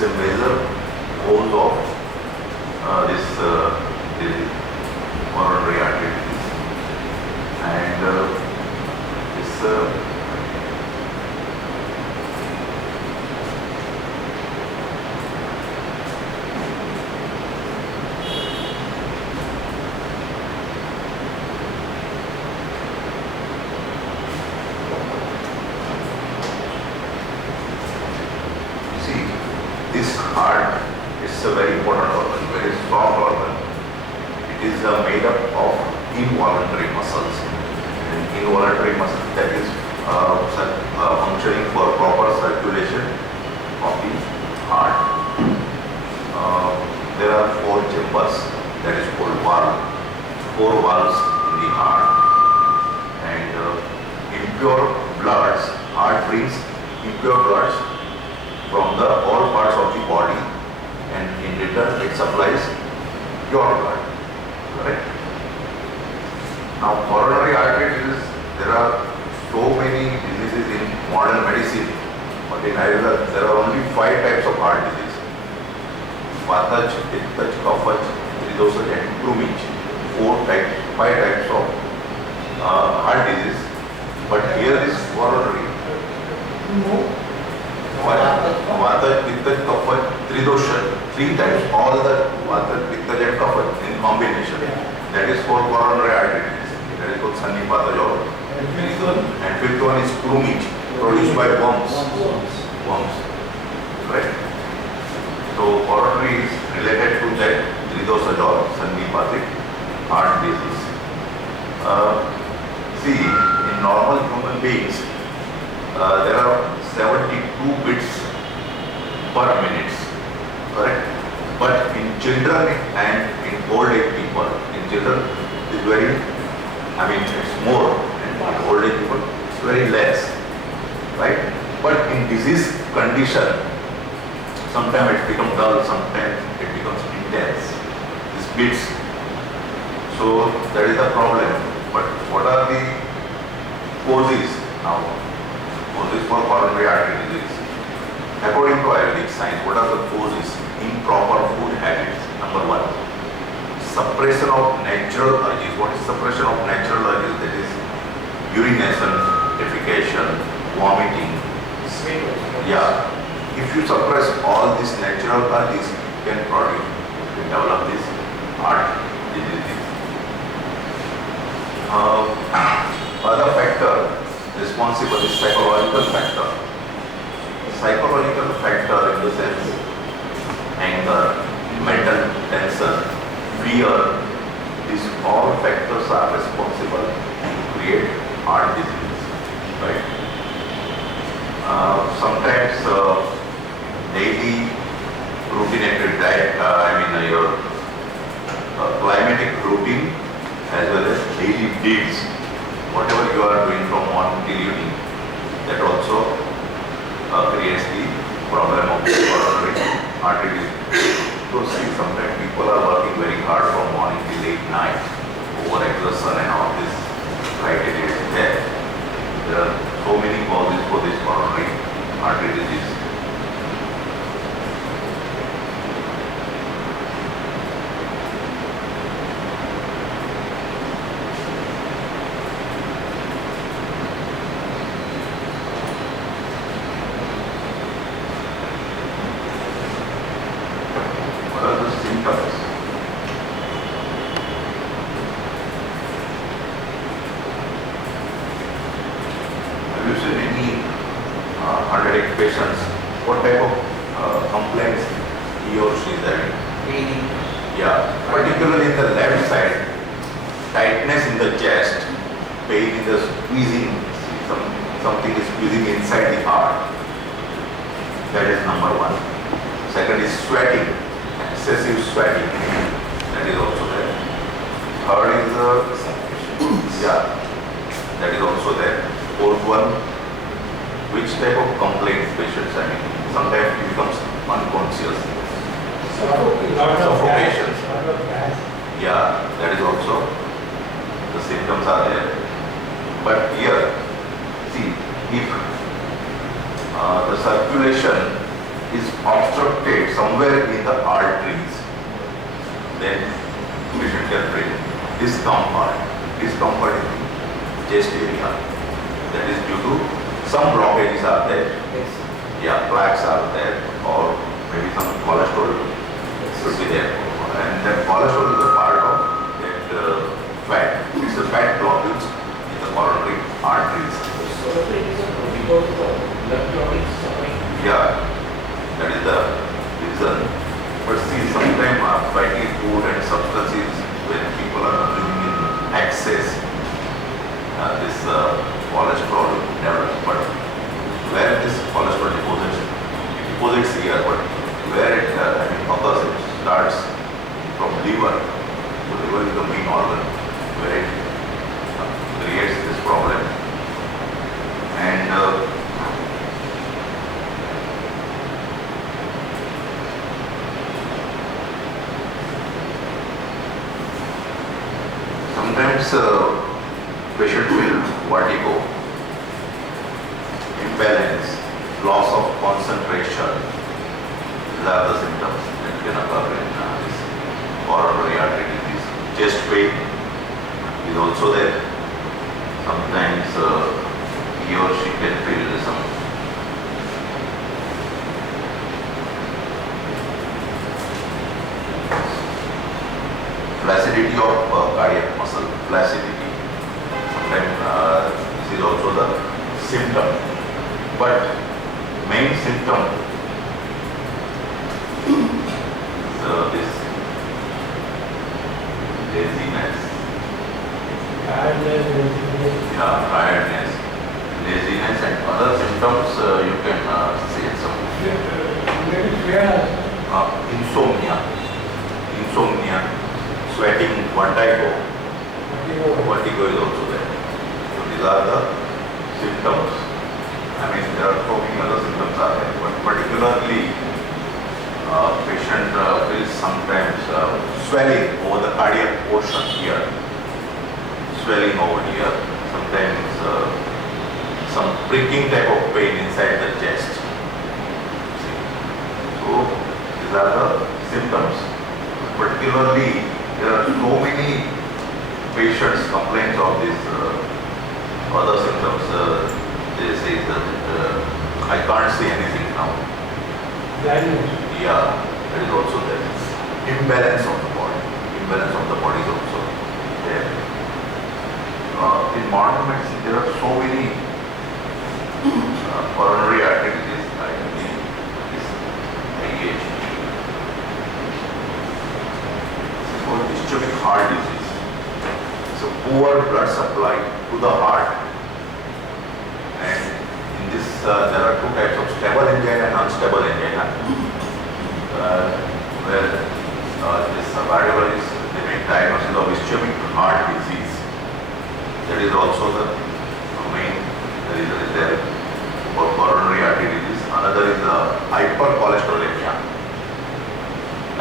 It's a major cause of this disease, coronary artery disease, and this. This heart is a very important organ, very strong organ. It is made up of involuntary muscles. And involuntary muscles, that is functioning for proper circulation of the heart. There are 4 chambers, that is called valve. 4 valves in the heart. And impure bloods, heart brings impure bloods from all parts of the body, and in return it supplies pure blood. Correct? Now, coronary artery disease, there are so many diseases in modern medicine, but in Ayurveda there are only 5 types of heart disease: Vataj, Pittach, Kaphaj, Tridosha and Krumich. 5 types of heart disease. But here is coronary. Vata, Pitta, Kapha, Tridosha, 3 times, all the Vata, Pitta and Kapha in combination. That is for coronary artery disease. That is called Sannipata job. And 5th one is Krumich, produced by worms. Right? So coronary is related to that Tridosha job, Sannipatic heart disease. See, in normal human beings, there are 72 beats per minute, correct? But in children and in old age people, in children it's it's more, and in old age people it's very less, right? But in disease condition, sometimes it becomes dull, sometimes it becomes intense, these beats. So that is the problem. But what are the causes now? Causes for coronary artery disease. According to Ayurvedic science, what are the causes? Improper food habits. Number 1. Suppression of natural urges. What is suppression of natural urges? That is urination, defecation, vomiting. Yeah. If you suppress all these natural urges, you can develop this heart disease. Other factor responsible is psychological factor. Psychological factor in the sense anger, mental tension, fear. These all factors are responsible to create heart disease. Right? Sometimes daily routine diet, your climatic routine as well as daily deeds, whatever you are doing from morning till evening, that also creates the problem of coronary artery disease. So see, sometimes people are working very hard from morning till late night, over exertion and all this criteria is there. There are so many causes for this coronary artery disease. Patients, what type of complaints he or she is having? Pain. Yeah, particularly in the left side, tightness in the chest, pain in the squeezing, something is squeezing inside the heart. That is number 1. Second is sweating, excessive sweating. That is also there. Third is that is also there. Fourth one, which type of complaint patients having? Sometimes it becomes unconscious. Suffocation. Yeah, that is also, the symptoms are there. But here, see, if the circulation is obstructed somewhere in the arteries, then patient can feel discomfort in the chest area. That is due to some blockages are there. Yes. Yeah, plaques are there, or maybe some cholesterol should be there. And that cholesterol is a part of that fat. It's a fat globules in the coronary arteries. So it is because of blood clotting is suffering. Yeah, that is the reason. But see, sometimes fatty food and substances, when people are consuming in excess, this cholesterol develops. But where this cholesterol deposits here, but where it occurs, it starts from liver. So liver is the main organ where it creates this problem. And sometimes patient feel vertigo, imbalance, loss of concentration. These are the symptoms that can occur in this coronary artery disease. Chest pain is also there. Sometimes he or she can feel some flaccidity of cardiac muscle, flaccidity. Sometimes this is also the symptom. But main symptom is this laziness. Tiredness, laziness, and other symptoms you can see some insomnia, sweating, vertigo is also there. So these are the symptoms. I mean, there are so many other symptoms are there, but particularly patient feels sometimes swelling over the cardiac portion here, swelling over here, sometimes some pricking type of pain inside the chest. So these are the symptoms. Particularly, there are so many patients complaints of these other symptoms. They say that I can't see anything now. Yeah, that is also there. Imbalance of the body. Imbalance of the body is also there. In modern medicine, there are so many coronary artery disease, IH. This is called ischemic heart disease. So poor blood supply to the heart. And in this, there are two types of stable angina and unstable angina. Where this cardiologist, they make diagnosis of ischemic heart disease. That is also the main reason is there for coronary artery disease. Another is hypercholesterolemia.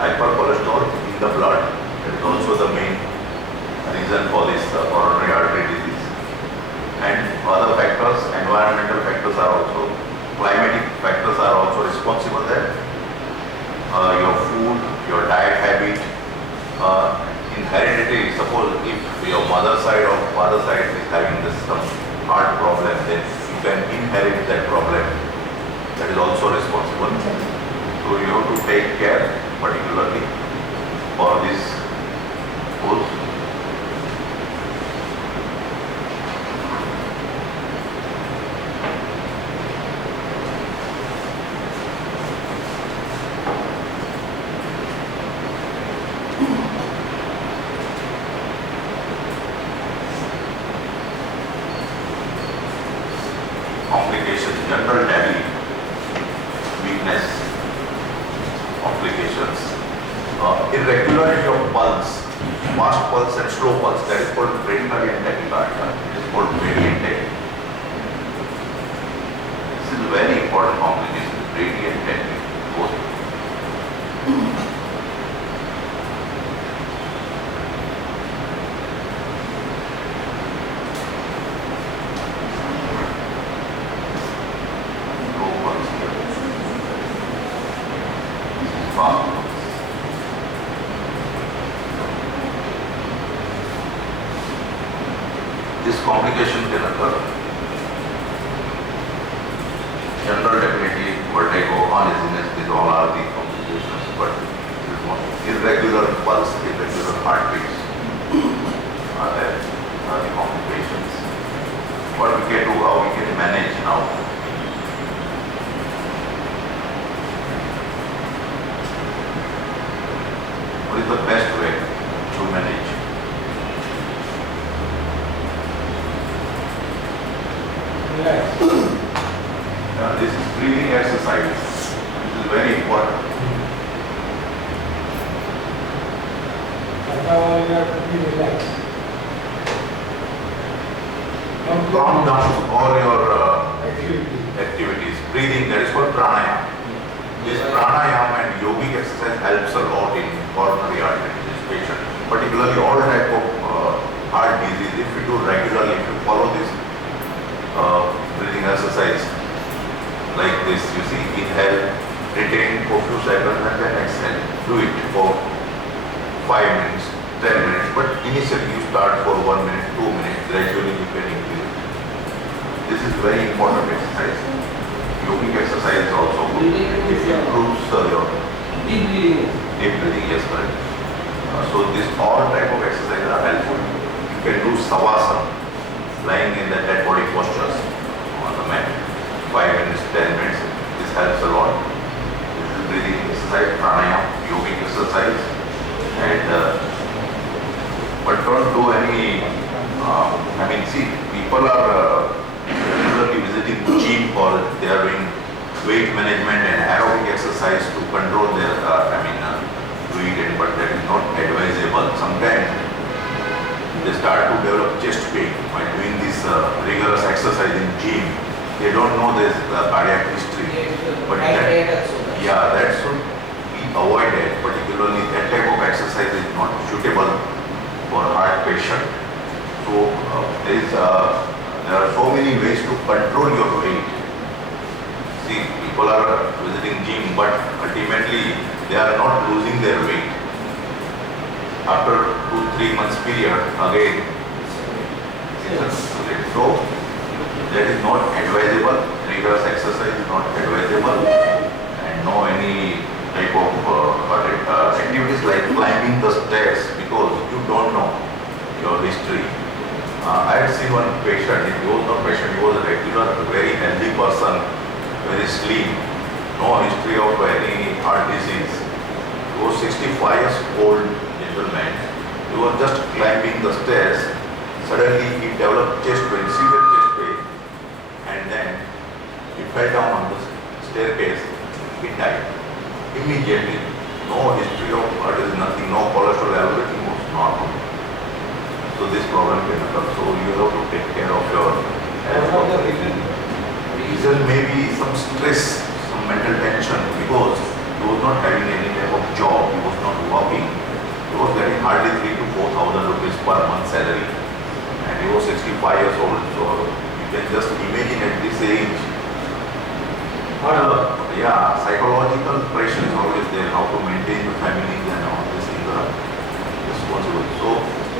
Hypercholesterol in the blood. That is also the main reason for this coronary artery disease. And other factors, environmental factors are also, climatic factors are also responsible there. Your food, your diet habit, hereditary. Suppose if your mother side or father side is having this some heart problem, then you can inherit that problem. That is also responsible. So you have to take care particularly for this foods. Complications, general daily weakness, complications, irregularity of pulse, fast pulse and slow pulse, that is called bradycardia and tachycardia. It is called brady tachy. This is a very important complication, brady and tachy, both. this complication can occur. General definitely vertigo, uneasiness, these all are the complications, but irregular pulse, irregular heartbeats are there, are the complications. What we can do, how we can manage now. What is the best way to manage? This is breathing exercise. This is very important. Calm down all your activities. Breathing, that is called pranayama. This pranayama and yogic exercise helps a lot in coronary artery disease patient, particularly all type of heart disease. If you do regularly, if you follow this breathing exercise like this, you see, inhale, retain for few seconds and then exhale. Do it for 5 minutes, 10 minutes, but initially you start for 1 minute, 2 minutes, gradually you can increase. This is very important exercise. Yogic exercise is also good. It improves your Deep breathing. deep breathing, yes, correct. So this all type of exercises are helpful. You can do savasana, lying in the dead body postures on the mat. 5 minutes, 10 minutes, this helps a lot. This is breathing exercise, pranayama, yogic exercise, and but don't do any, see, people are regularly visiting gym for they are doing weight management and aerobic exercise to control their, weight, but that is not advisable. Sometimes they start to develop chest pain by doing this rigorous exercise in gym. They don't know this cardiac history. But that should be avoided. Particularly that type of exercise is not suitable for heart patient. So there are so many ways to control your weight. See, people are visiting gym, but ultimately they are not losing their weight. After 2-3 months period, again, so that is not advisable. Rigorous exercise is not advisable, and no any type of activities like climbing the stairs, because you don't know your history. I had seen one patient. He was not patient. He was a regular, very healthy person, very slim, no history of any heart disease. He was 65 years old gentleman. He was just climbing the stairs. Suddenly he developed chest pain, severe chest pain, and then he fell down on the staircase. He died immediately. No history of heart disease, nothing, no cholesterol, everything was normal. So this problem can occur. So you have to take care of your health. Reason may be some stress, some mental tension, because he was not having any type of job, he was not working. He was getting hardly 3,000 to 4,000 rupees per month salary, and he was 65 years old. So you can just imagine at this age. Psychological pressure is always there. How to maintain the family and all these things are responsible. So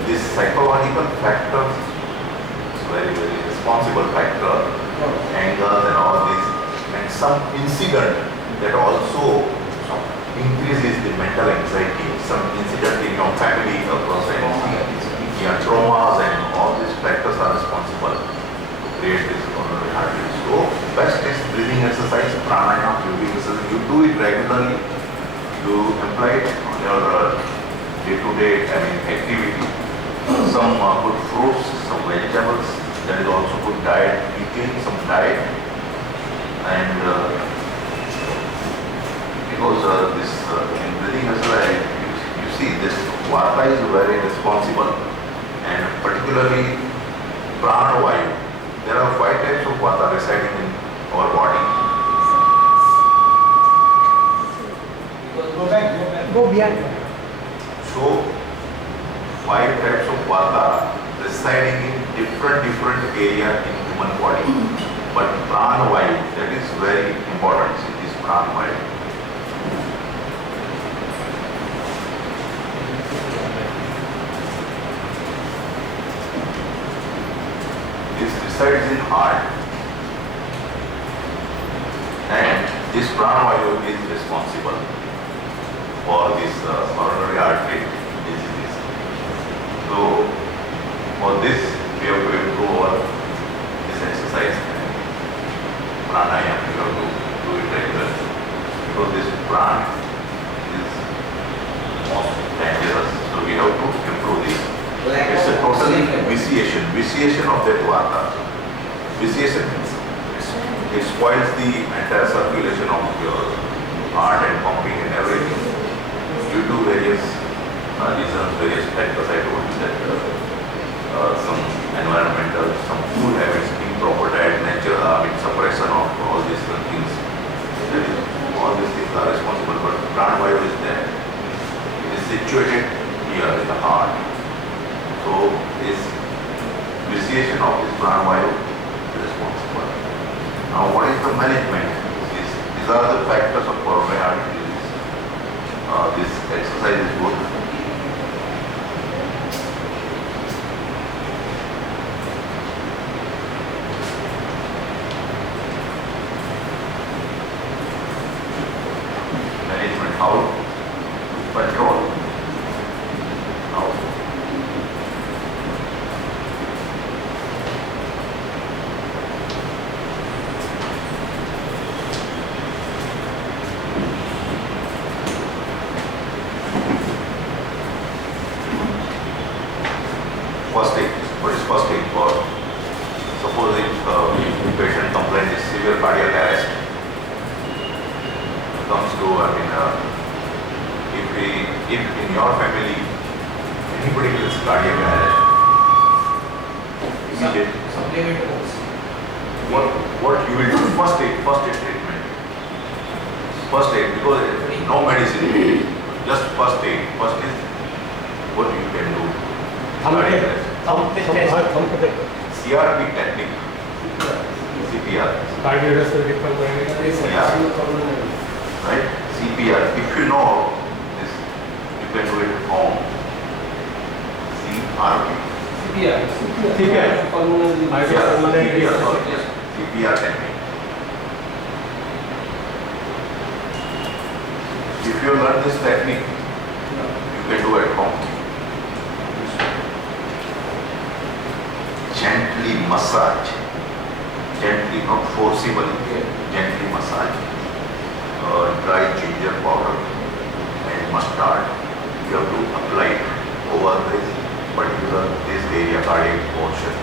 this psychological factor is very, very responsible factor. Anger and all this, and some incident that also increases the mental anxiety. Some incident in your family or traumas and all these factors are responsible to create this coronary heart disease. So best is breathing exercise, pranayama, yogic exercise. You do it regularly. You apply it on your day-to-day activity. Some good fruits, some vegetables. That is also good diet. Eating some diet, and because this in breathing exercise, you see this vata is very responsible, and particularly prana vayu. There are 5 types of vata residing in our body. Go behind. So 5 types of vata residing in different area in human body. But prana vayu, that is very important. See, this prana vayu. resides in heart, and this pranavayu is responsible for this coronary artery disease. So for this we have to improve our this exercise pranayama. We have to do it regularly. So this pran is most dangerous. So we have to improve this. It's a total vitiation of that vata. Vitiation means it spoils the entire circulation of your heart and pumping and everything due to various reasons, various factors. I told you that some environmental, some food habits, improper diet, natural, suppression of all these things. All these things are responsible, but pranavayu is there. It is situated here in the heart. So this vitiation of this pranavayu is responsible. Now what is the management? These are the factors of coronary artery disease. This exercise is good. Management, how to control. How? First aid. What is first aid for? Suppose if the patient complains is severe cardiac arrest, comes to, if in your family anybody gets cardiac arrest, Supplement what you will do? First aid treatment. First aid, because no medicine, just first aid. First is what you can do. Cardiac arrest. CRP technique. CPR. Right? CPR. If you know this, you can do it at home. CRP. CPR technique. If you learn this technique, you can do at home. Gently massage. Gently, not forcibly. Gently massage. Dry ginger powder and mustard. You have to apply it over this particular area, cardiac portion.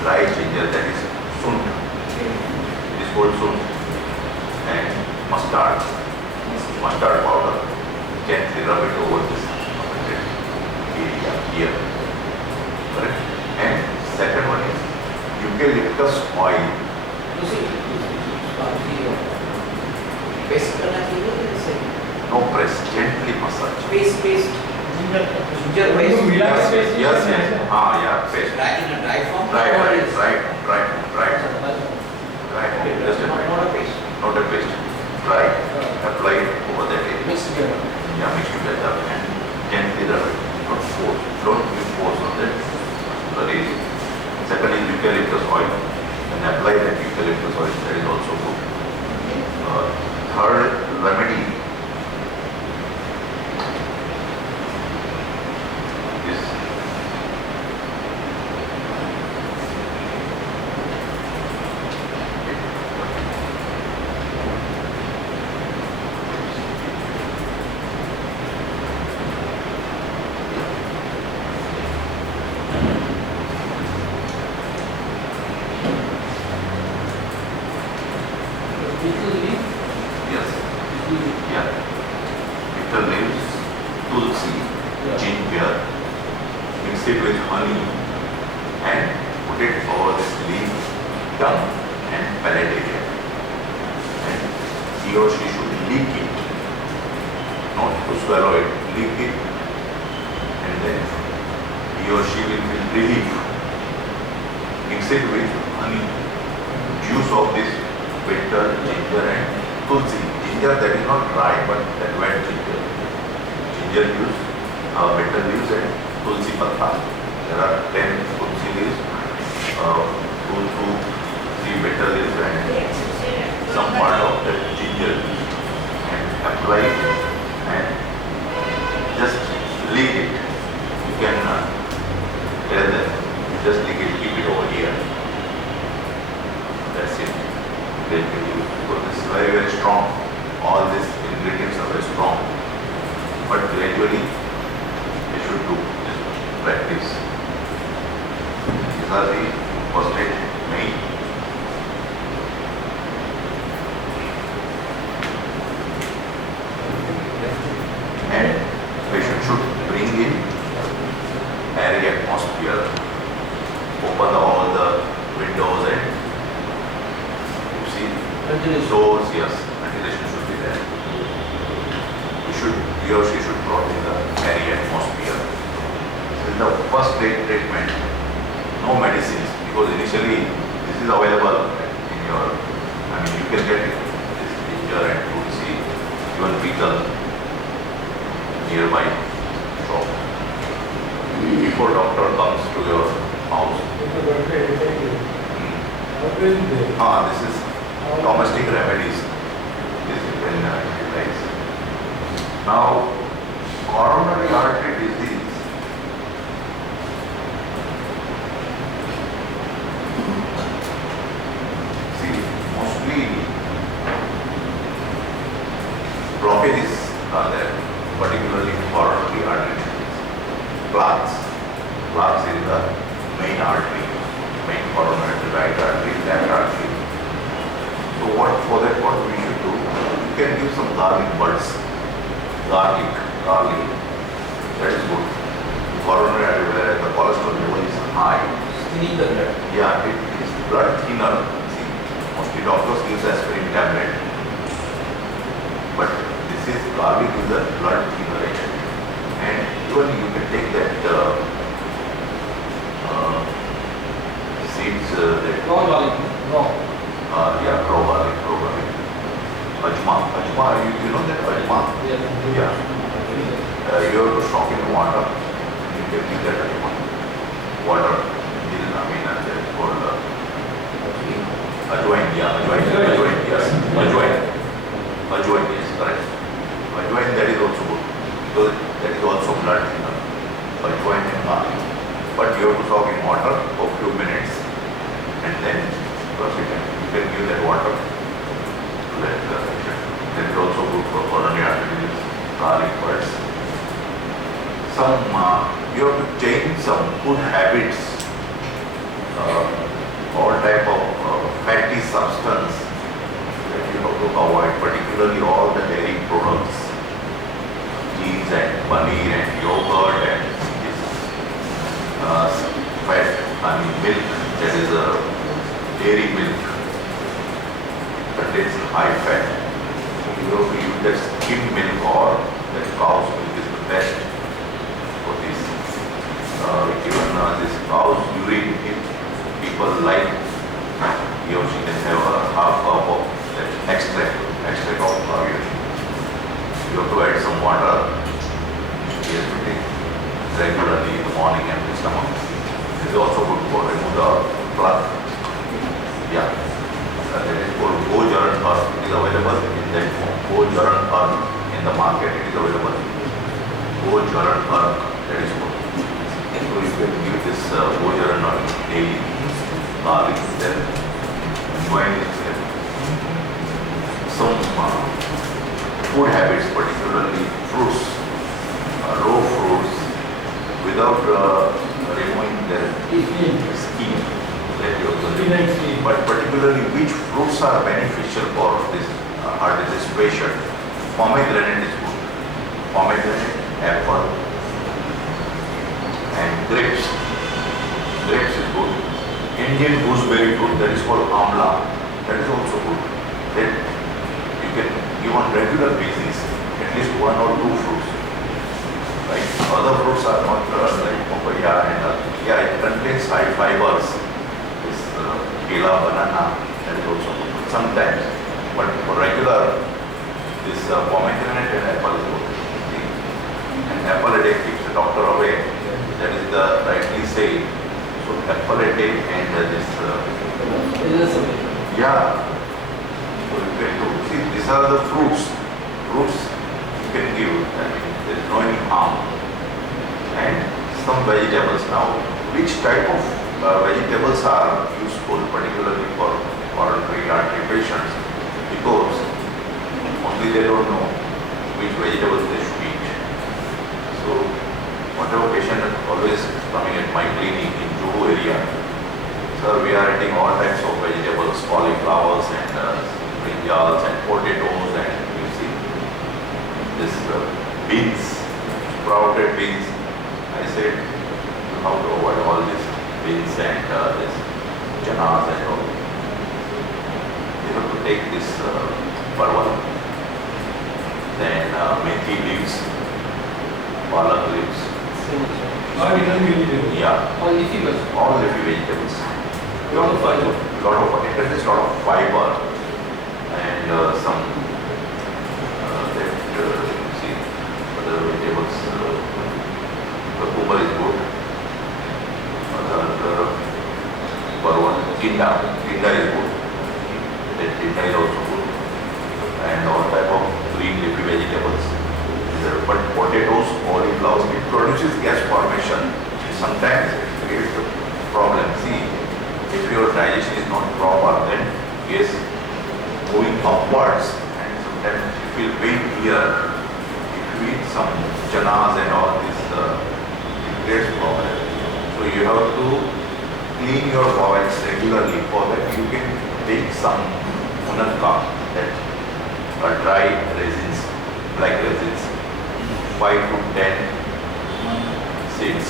Dry ginger, that is sunt. It is called sunt. And mustard powder. Gently rub it over this area here. Correct? And second one is eucalyptus oil. No press, gently massage. Ginger paste. Yes. Paste. Dry form. Dry. Just a Not a paste. not a paste. Dry. Apply it over that area. Mix together. Yeah, mix together and gently rub it. Not force. Don't give force on that. Very easy. Second is eucalyptus oil. And apply that eucalyptus oil. That is also good. Third, remedy. Is yes. Yeah. Bitter leaves, tulsi, ginger, mix it with honey and put it over the leaf, tongue and palate area. And he or she should lick it, not to swallow it, lick it, and then he or she will feel relief. Mix it with honey, juice of this bitter ginger and tulsi. Ginger that is not dry but that wet ginger. Ginger juice, bitter leaves and tulsi patta. There are 10 tulsi leaves, 2 he or she should probably carry atmosphere. This is the first treatment, no medicines, because initially this is available in your, I mean you can get it, this ginger and tulsi, even pickle nearby shop. Before doctor comes to your house. This is domestic remedies. This you can utilize. Now, coronary artery disease. See, mostly blockages are there, particularly coronary artery disease. Plaques in the main artery, main coronary, right artery, left artery. So for that what we should do? You can give some garlic buds. Garlic, that is good. Coronary artery where the cholesterol level is high. Thinning the blood. Yeah, it is blood thinner. See, mostly doctors use aspirin tablet. But this is garlic is a blood thinner agent. And even you can take that seeds that Raw garlic. Raw. raw garlic. Ajma, you know that ajma? Yeah. You have to soak in water. You can give that ajma. Water. That's called ajwain. Ajwain, yes, correct. Ajwain, that is also good. Because that is also blood thinner. Ajwain and garlic. But you have to soak in water for a few minutes. And then, you can give that water to that patient. That is also good for coronary artery disease, garlic buds. You have to change some food habits, all type of fatty substance that you have to avoid, particularly all the dairy products, cheese and paneer and yogurt and this fat, milk, that is dairy milk, contains high fat. You have to use that skim milk or that cow's milk is the best for this. Even this cow's urine, if people like, he or she can have a half cup of that extract of cow urine. You have to add some water. He has to take regularly in the morning and the stomach. This is also good for remove the plaque. Yeah. That is called Gojaran herb. It is available in that form. Gojaran herb in the market. It is available. Gojaran herb. That is good. So you can give this Gojaran herb daily. Garlic, then join it. Some food habits, particularly fruits, raw fruits, without removing their skin. But particularly which fruits are beneficial for this heart disease patient? Pomegranate is good. Pomegranate, apple, and grapes. Grapes is good. Indian gooseberry fruit, that is called amla, that is also good. Then you can give on regular basis at least 1 or 2 fruits. Right? Other fruits are not like papaya and it contains high fibers. Kela, banana, that is also good. Sometimes, but for regular, this pomegranate and apple is good. And apple a day keeps the doctor away. That is the rightly say. So apple a day and this. Yeah. So you can do. See, these are the fruits. Fruits you can give. I mean, there is no any harm. And some vegetables. Now, which type of vegetables are useful, particularly for coronary artery patients, because mostly they don't know which vegetables they should eat. So, whatever patient is always coming at my clinic in Juhu area, sir, we are eating all types of vegetables, cauliflowers and brinjals and potatoes, and you see this beans, sprouted beans. I said, how to avoid all this beans and this chanas and all. You have to take this parwal, then means methi leaves, palak leaves. All vegetable. Yeah, All leafy vegetables. all leafy vegetables. Lot of fiber. It contains lot of fiber and some see other vegetables. Cucumber is good. Tinda is good. Tinda is also good. And all type of green leafy vegetables. But potatoes, cauliflowers, it produces gas formation. Sometimes it creates a problem. See, if your digestion is not proper, then gas moving upwards, and sometimes you feel pain here. If you eat some chanas and all this, it creates problem. So you have to clean your bowels regularly. For that you can take some munakka, that dry resins, black resins, 5 to 10 seeds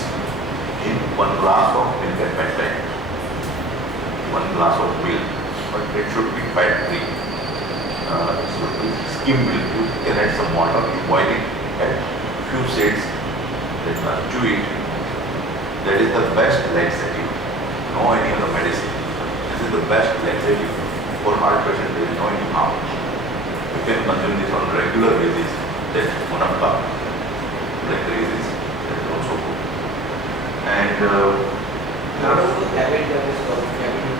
in 1 glass of milk at bedtime. 1 glass of milk, but it should be fat free. It should be skim milk. You can add some water, you boil it, add few seeds, then chew it. That is the best laxative. No any other medicine. This is the best laxative. For heart patient, there is no any harm. You can consume this on regular basis. That munakka, black raisins, that is also good. And there are Cabbage that is called cabbage.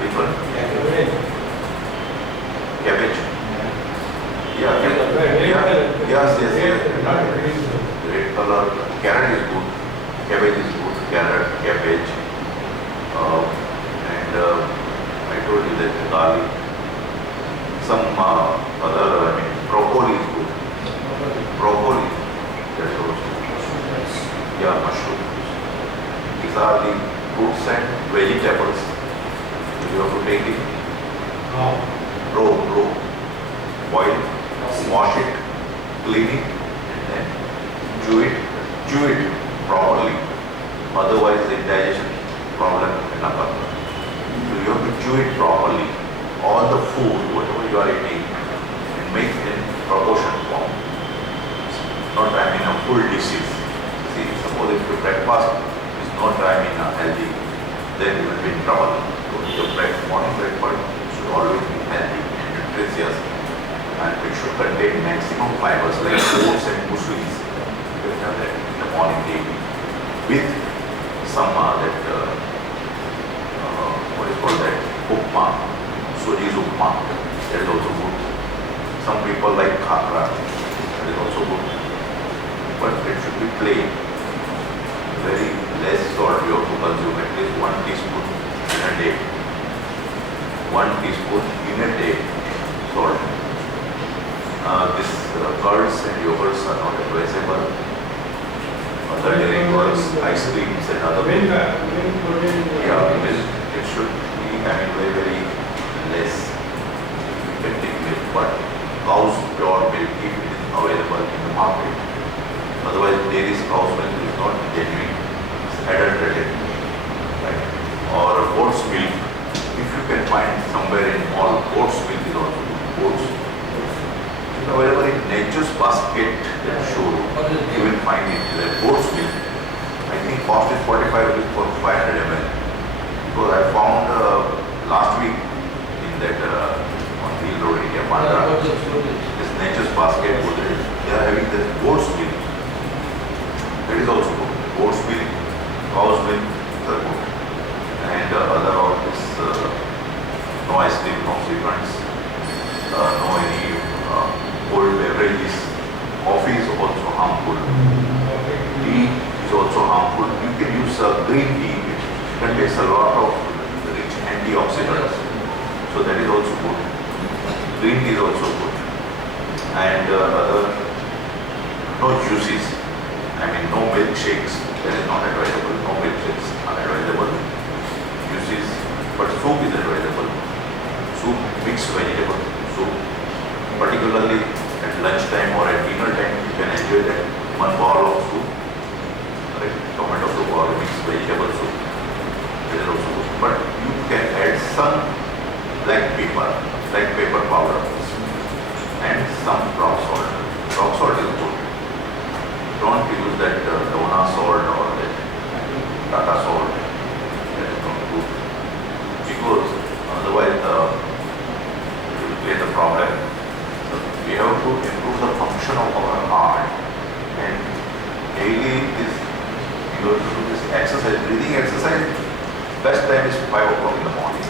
which one? Cabbage. Cabbage. Yeah, yes. Red color. Carrot is good. Cabbage is good. Carrot, cabbage, and I told you that garlic. Some other, broccoli is good. Broccoli, that's also good. Yeah, mushrooms. These are the fruits and vegetables. You have to take it raw, boil, wash it, clean it, and then chew it properly. Otherwise, the digestion problem will occur. So you have to chew it properly. All the food, whatever you are eating, and make it in proportion form. Not full dishes. See, suppose if your breakfast is not healthy, then you will be in trouble. So your morning breakfast should always be healthy and nutritious, and it should contain maximum fibers like oats and mueslis. You can have that in the morning daily with some what is called that upma, Suji's upma, that is also good. Some people like khakra, that is also good, but it should be plain. Very less salt you have to consume, at least 1 teaspoon in a day. 1 teaspoon in a day salt. This curds and yogurts are not advisable. Other dairy products, ice creams and other milk. Yeah, milk. It should be, very less. You can take milk, but cow's pure milk if it is available in the market. Otherwise, dairy's cow's milk is not genuine, it's adulterated, right? Or goat's milk. If you can find somewhere in mall, goat's milk is also good. Goat's. It's available in Nature's Basket showroom. You will find it. The goat's milk. I think cost is 45 rupees for 500 ml. Because I found last week in that on Wheel Road, India, Bandra, this Nature's Basket, they are having this goat's milk. That is also good. Goat's milk, cow's milk, are good. And other all this, no ice cream, no sweetness, no any cold beverages. Coffee is also harmful. Tea is also harmful. You can use green tea, which contains a lot of rich antioxidants. So that is also good. Green tea is also good. And no juices. No milkshakes. That is not advisable. No milkshakes are advisable. Juices, but soup is advisable. Soup, mixed vegetable soup. Particularly at lunchtime or at dinner time, you can enjoy that 1 bowl of soup. Right? Tomato soup or mixed vegetable soup. That is also good. But you can add some black pepper powder, and some brown salt. Rock salt is good. Don't use that Dona salt or that Tata salt. That is not good. Because otherwise it will create a problem. So we have to improve the function of our heart, and daily this you have to do this exercise, breathing exercise. Best time is 5 o'clock in the morning.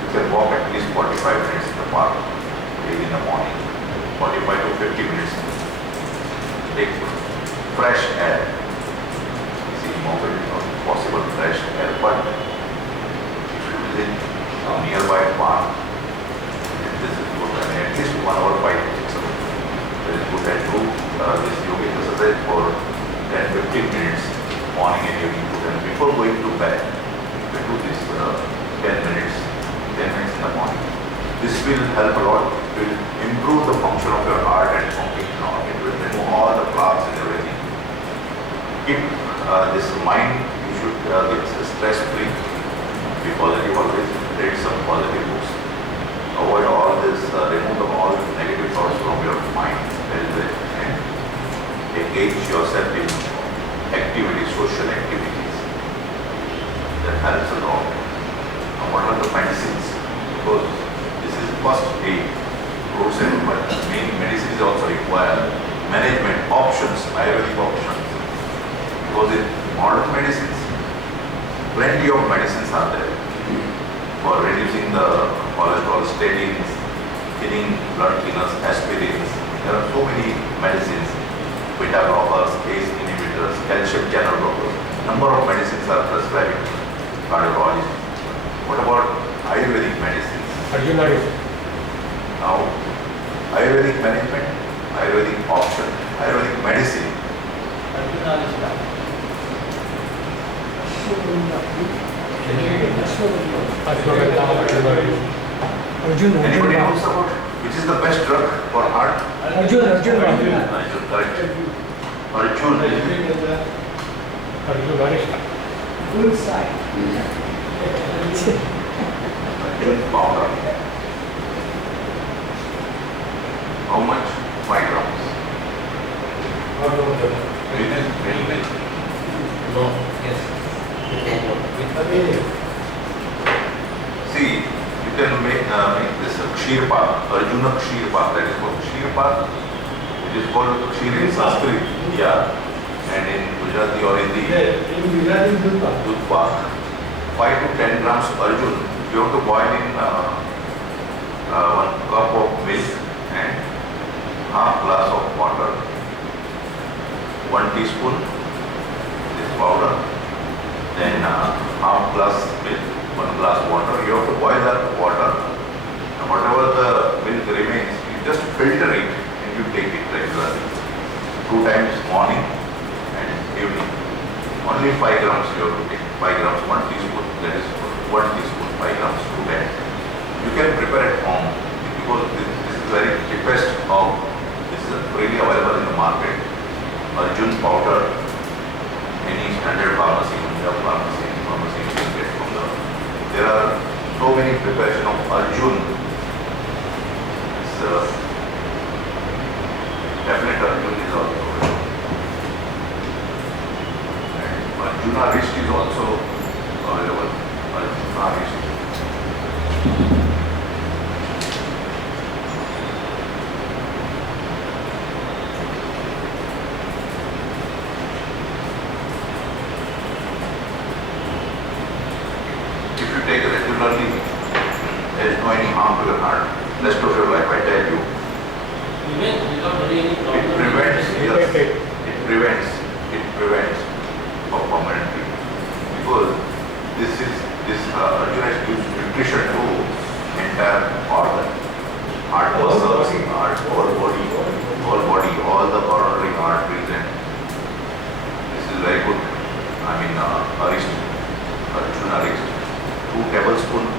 You can walk at least 45 minutes in the park daily in the morning. 45 to 50 minutes. Take fresh air. It's impossible, not possible fresh air, but if you visit a nearby park, this is good. I mean, at least 1 hour 5 minutes. That is good. And do this yoga exercise for 10-15 minutes morning and evening. And before going to bed, you do this 10 minutes in the morning. This will help a lot. It will improve the function of your heart and pumping organ. It will remove all the plaques and everything. Keep this mind, you should get stress-free. Be positive always. Read some positive books. Avoid all this, remove all negative thoughts from your mind. And engage yourself in activities, social activities. That helps a lot. Now, what are the medicines? Because this is first aid, fruits and but many medicines also require management options, Ayurvedic options. Because in modern medicines, plenty of medicines are there for reducing the cholesterol, statins, thinning blood thinners, aspirins. There are so many medicines, beta blockers, ACE inhibitors, calcium channel blockers. Number of medicines are prescribed in cardiology. What about Ayurvedic medicines? Now, Ayurvedic management, Ayurvedic option, Ayurvedic medicine. Anybody knows about which is the best drug for heart? Arjun, correct. Arjun powder. How much? 5 grams. No, yes. See, you can make this Kshir Pak, Arjuna Kshir Pak, that is called Kshir Pak, which is called Kshir in Sanskrit, yeah, and in Gujarati or Hindi, Dudh Pak. 5 to 10 grams Arjun, you have to boil in 1 cup of milk and half glass of water, 1 teaspoon this powder, then half glass milk, 1 glass water. You have to boil that water, and whatever the milk remains, you just filter it and you take it regularly. 2 times morning and evening. Only 5 grams you have to take. 5 grams, 1 teaspoon, that is 1 teaspoon, 5 grams, 2 times. You can prepare at home because this is very cheapest of, this is freely available in the market. Arjun powder, any standard pharmacy, Punjab pharmacy, you can get from the. There are so many preparation of Arjun. It's definite Arjun is also available. And Arjuna wrist is also available. Arjuna wrist. Take regularly, there is no any harm to your heart. Rest of your life, I tell you. Even without having any problem. It prevents, yes, it prevents of permanently. Because this Arjuna gives nutrition to entire organ, heart muscles, heart, whole body, all the coronary arteries, and this is very good. I mean, Arjuna wrist. 2 tablespoons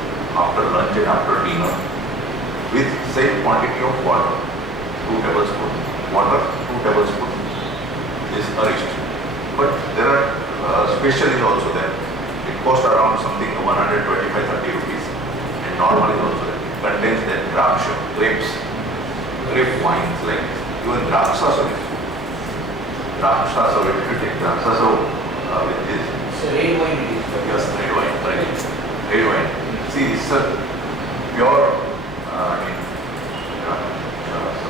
grape wines like even Rakshasa is good. Rakshasa, if you take Rakshasa with this, It's a red wine it is. yes, red wine, right? Red wine. See, it's a pure, so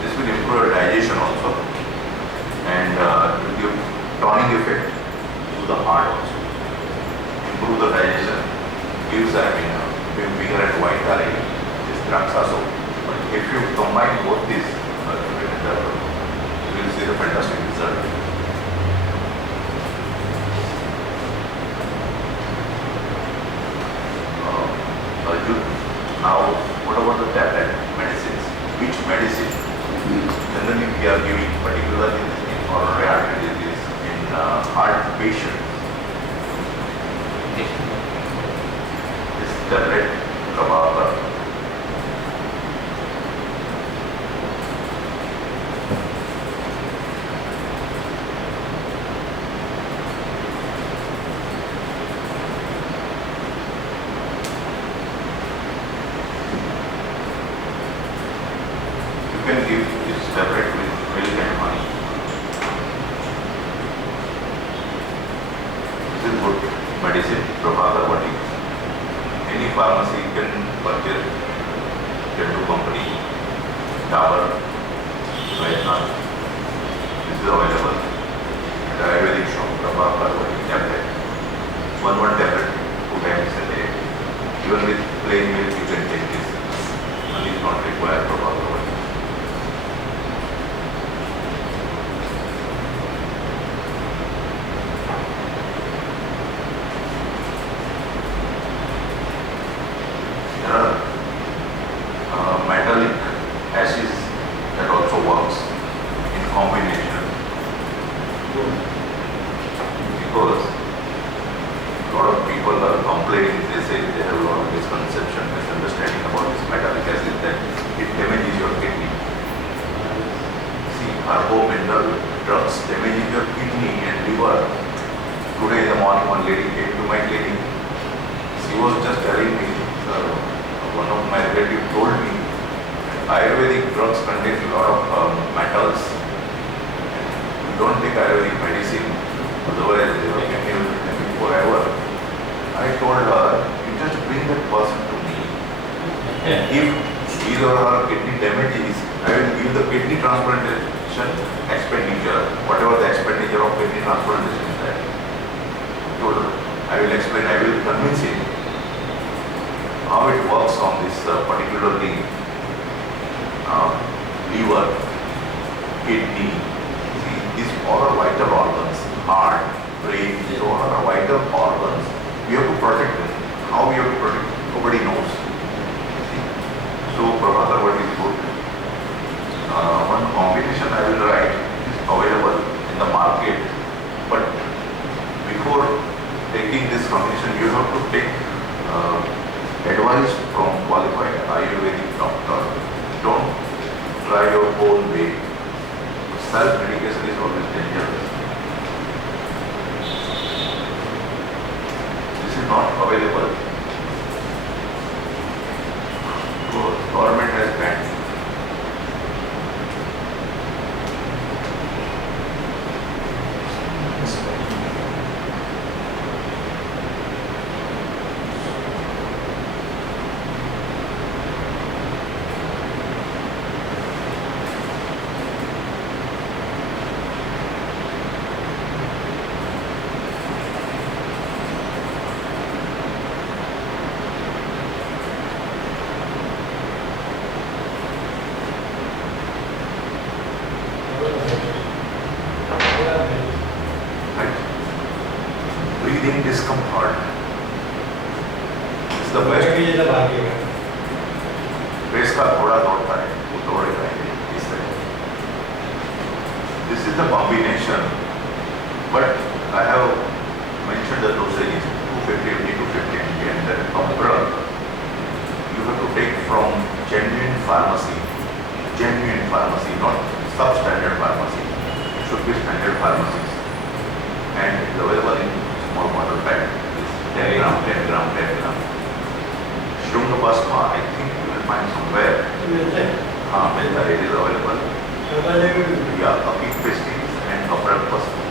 this will improve your digestion also, and will give tonic effect to the heart also. Improve the digestion, gives bigger and whiter this Rakshasa. But if you combine both these, you will see the fantastic result. Now, what about the tablet medicines? Which medicine? Generally, we are giving, particularly in coronary artery disease, in heart patients. This tablet, Prabhakar. You can give this tablet with milk and honey. This is good medicine, Prabhakar Vati. Any pharmacy can purchase, Kendu company, Dabur, Vietnam. This is available at Ayurvedic shop, Prabhakar Vati tablet. One tablet, 2 times a day. Even with plain milk you can take this. Money is not required, Prabhakar Vati. There are metallic acids that also works in combination, because a lot of people are complaining, they say they have a lot of misconception, misunderstanding about this metallic acid, that it damages your kidney. See, mineral drugs damaging your kidney and liver. Today in the morning one lady came to my clinic. She was just telling me, one of my relatives told me Ayurvedic drugs contain a lot of metals. You don't take Ayurvedic medicine, otherwise your kidney will be damaged forever. I told her, you just bring that person to me. If either her kidney damages, I will give the kidney transplantation expenditure, whatever the expenditure of kidney transplantation is that. I told her, I will explain, I will convince him how it works on this particular thing. Liver, kidney, see, these all are vital organs, heart, brain, these all are vital organs. We have to protect them. How we have to protect them? Nobody knows. See? So Prabhakar Vati is good. One combination I will write is available in the market, but before taking this combination you have to take advice from qualified Ayurvedic doctor. Don't try your own way. Self-medication is always dangerous. This is not available. Government has banned. Breathing discomfort is the best. Face का थोड़ा दौड़ता है, वो दौड़ेगा इस तरह. This is the combination, but I have mentioned the dosage is 250 mg, 250 mg, and that drug you have to take from genuine pharmacy, not substandard pharmacy. It should be standard pharmacies, and it's available in small bottle pack. It's 10 gram, 10 gram, 10 gram. Basma, I think you will find somewhere. It is available. Yeah, Apik Prestige and Apral Basma.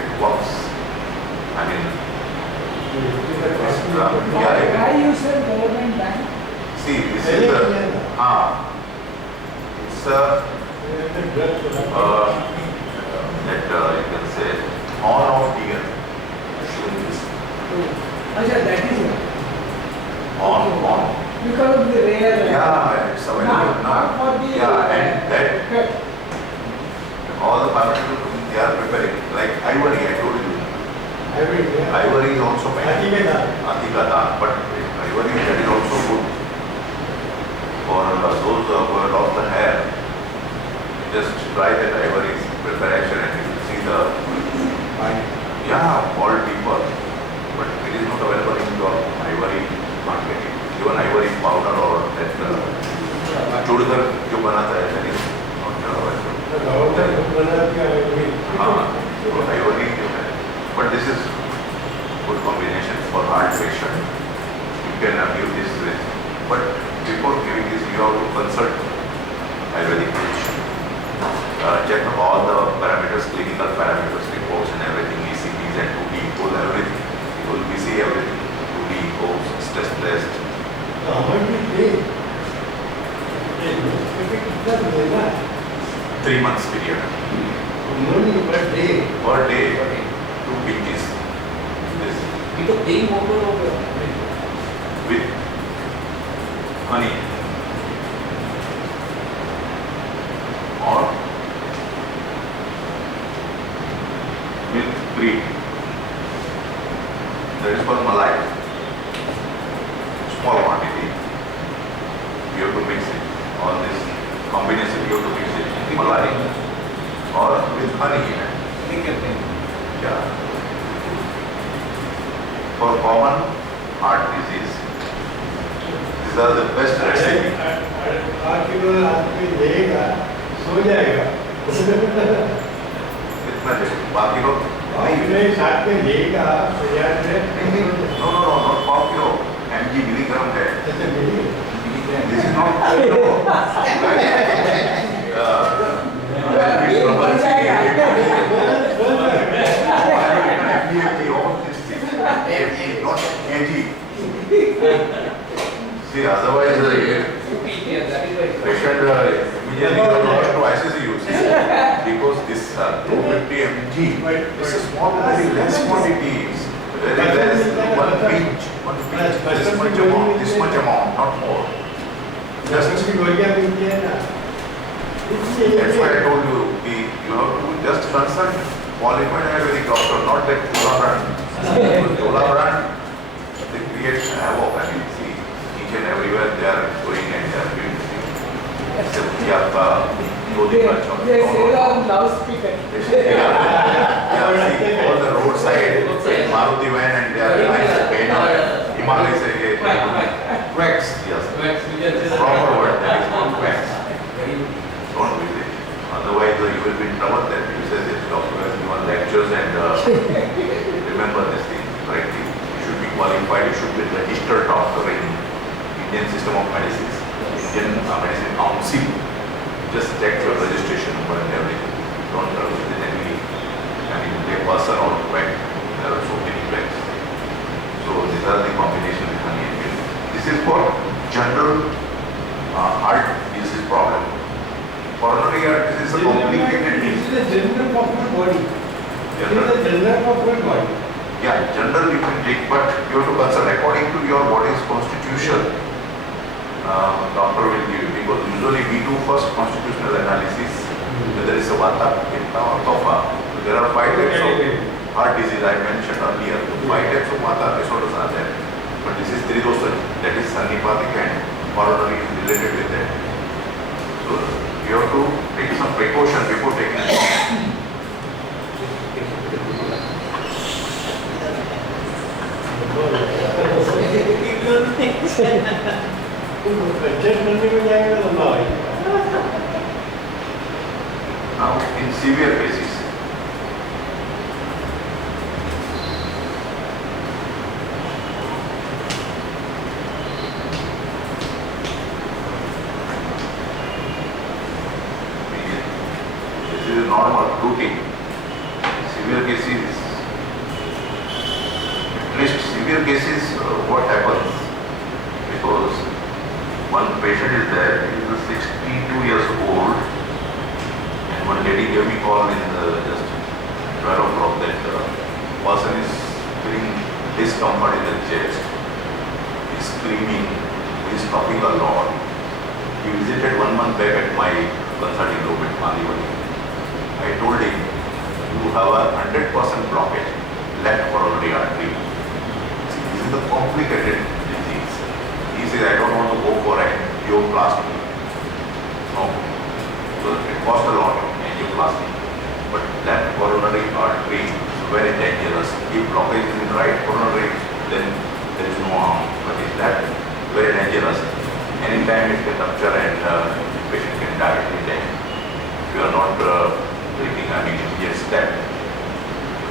It works. I mean, Why you said government bank? see, this is the, it's that you can say on-off gear. Acha, that is On. because of the rare. Yeah, it's available now. Not for the. Yeah, and that cut. all the pharmaceutical companies, they are preparing. Like Ivory, I told you. Ivory is also made. Atikada, but Ivory, that is also good for those who have lost the hair. Just try that Ivory preparation and you will see the bald people. But it is not available in your Ivory market. Even Ivory powder or that chudgar जो बनाता है that is not available. Ivory जो है, but this is good combination for heart patient. You can give this with, but before giving this you have to consult Ayurvedic physician. Check all the parameters, clinical parameters, reports and everything, ECGs and 2D echoes, everything. You will see everything, 2D echoes, stress test. 3 months period. Per day, 2 kgs. This with honey or with cream. That is for malai. Small quantity. You have to mix it. All this combination you have to mix it. Malai or with honey. Yeah. For common heart disease, these are the best recipe. कितना दे? बाकी लोग नहीं। No, not pav kilo. mg milligram है. This is not kilo. Not kg. See, otherwise patient immediately goes to ICU because this 250 mg. This is small, very less quantities, very less. One pinch, this much amount, not more. Just that's why I told you, you have to just consult qualified Ayurvedic doctor, not that Chola brand. Chola brand, they create havoc. I mean, see, each and everywhere they are going and they are doing things. Except They say on loudspeaker. See, all the roadside, Maruti van and they are nice pain. Himalaya say, wax, yes. Proper word, that is not wax. Don't use it. Otherwise, you will be in trouble that you say this doctor has given lectures and remember this thing correctly. You should be qualified, you should be a registered doctor in Indian system of medicines, Indian Medicine Council. Just check your registration number and everything. Don't use it any, lay person or quack. There are so many quacks. So these are the combination with honey and milk. This is for general heart disease problem. Coronary heart disease is a complicated disease. This is the general of your body. General. This is the general of your body. Yeah, general you can take, but you have to consult according to your body's constitution. Doctor will give you, because usually we do first constitutional analysis, whether it's a Vata, Pitta or Kapha. So there are 5 types of heart disease I mentioned earlier. 5 types of Vata disorders are there. But this is Tridosha, that is Sannipathic and coronary is related with that. So you have to take some precaution before taking it. Now, in severe cases, normal, routine. Severe cases, at least severe cases, what happens? Because one patient is there, he is 62 years old, and one lady gave me call in just 12 o'clock that person is feeling discomfort in the chest, he's screaming, he's coughing a lot. He visited 1 month back at my consulting room at Mandivali. I told him, you have a 100% blockage, left coronary artery. See, this is a complicated disease. He said, I don't want to go for angioplasty. No, so it costs a lot, angioplasty. But left coronary artery is very dangerous. If blockage is in right coronary, then there is no harm. But if left, very dangerous. Anytime it can rupture and patient can die any time. If you are not taking an immediate step,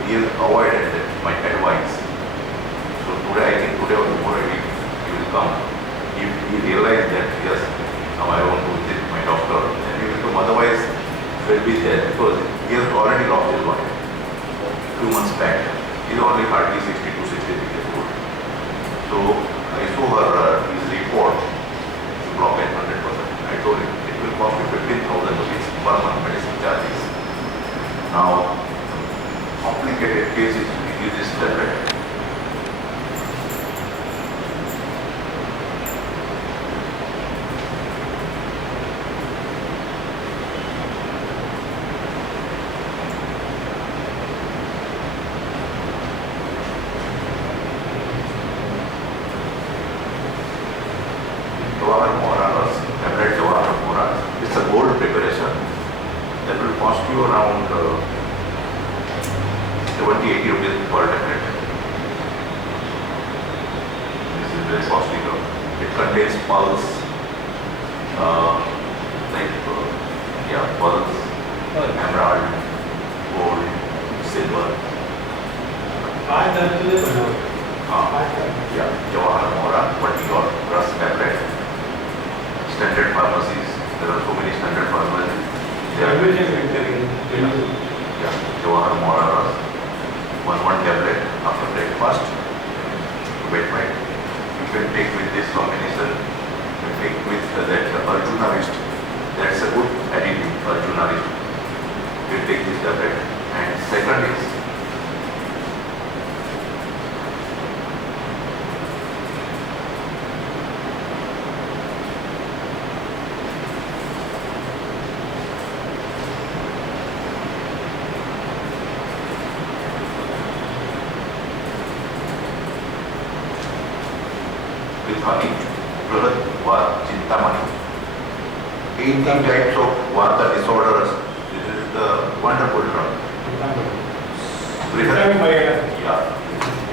he has avoided my advice. So today, I think today or tomorrow he will come. If he realizes that yes, now I want to visit my doctor, then he will come. Otherwise, he will be there because he has already lost his wife few months back. He is only hardly 62, 63 years old. So I saw her his report. Blockage 100%. I told him it will cost you 15,000 rupees per month medicine charges. Now, complicated cases, we use this tablet. It's a gold preparation that will cost you around 70-80 rupees per tablet. This is very costly drug. It contains pulse, pulse, emerald, gold, silver. Jawahar Mora, particular rust tablet. Standard pharmacies, there are so many standard pharmacies. They are Jawahar Mora rust. One tablet after breakfast. Bedtime. You can take with this combination. You can take with that Arjunarist. That's a good additive, Arjunarist. You can take this tablet. And second is with honey, Brihad Vata Chintamani. 18 types of Vata disorders. This is the wonderful drug. Brihad,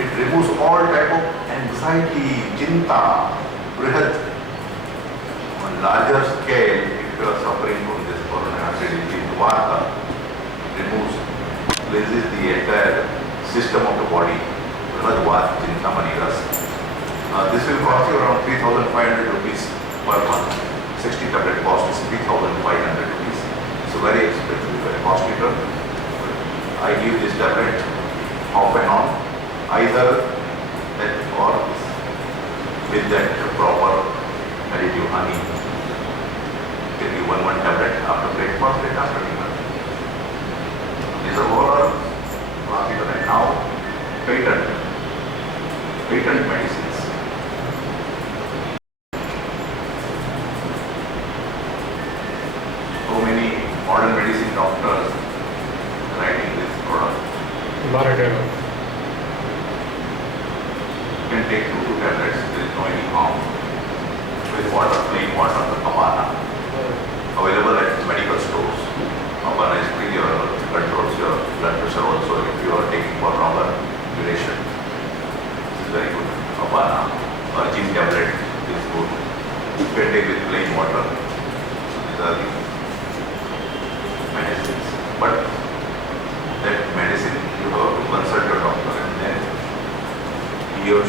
it removes all type of anxiety, chinta. Brihad, on larger scale, if you are suffering from this coronary artery disease, Vata removes, cleanses the entire system of the body. Brihad Vata Chintamani Ras. This will cost you around 3,500 rupees per month. 60 tablet cost is 3,500 rupees. It's a very expensive, very costly drug. I give this tablet off and on, either that or with that proper additive honey. You can give one tablet after breakfast and after dinner. These are all classical and now patent medicines. So many modern medicine doctors writing this product. You can take two tablets, there is no any harm. With water, plain water, the Abana. Available at medical stores. Abana is pretty controls your blood pressure also if you are taking for longer duration. This is very good. Abana. Gene tablet is good. You can take with plain water. These are the medicines. But that medicine you have to consult your doctor and then he or